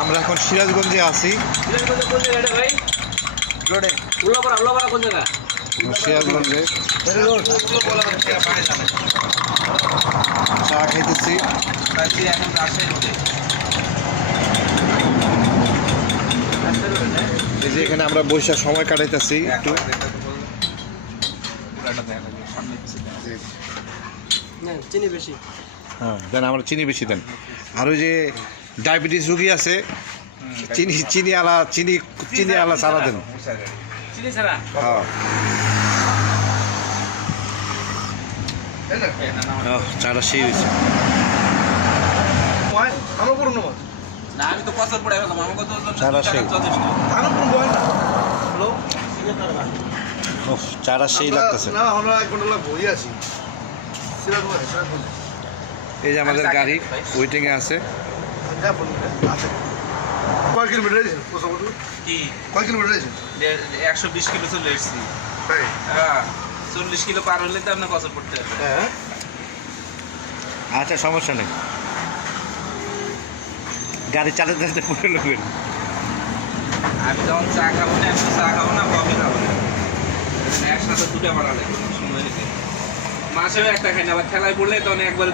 আমরা এখন সিরাজগঞ্জে আছি। সিরাজগঞ্জে কোন জায়গাটা ভাই? রোডে উল্লাপাড়া কোন জায়গা? সিরাজগঞ্জে চা খাইতেছি। এখন রাজশাহী রোডে। এই যে এখানে আমরা বৈশাখ সময় কাটাইতেছি একটু। চিনি বেশি। হ্যাঁ দেন, আমরা চিনি বেশি দেন। আর ওই যে ডায়াবেটিস রুগী আছে, চিনি আলা সারা দেন। চিনি ছাড়া? হ্যাঁ চাটা সেই হয়েছে। না আমি তো কসর পড়ে গেলাম, আমার কত চাটা সেই, চাটা সেই লাগতেছে। এই যে আমাদের গাড়ি ওয়েটিংয়ে আছে। কয় কিলোমিটার কি কয় কিলোমিটার 120 কিলো চলে এসেছি। হ্যাঁ 40 কিলো পার হলে তো আপনার কসর পড়তে হবে। হ্যাঁ আচ্ছা সমস্যা নেই, গাড়ি চালাতে পড়ে নেবেন। আমি যখন চা খাবো না, একটু চা খাবো না, কফি খাবো না, একসাথে দুটো মারা লাগবে সময় হয়েছে। মাসেও একটা খাই না, আবার খেলায় পড়লে তখন একবার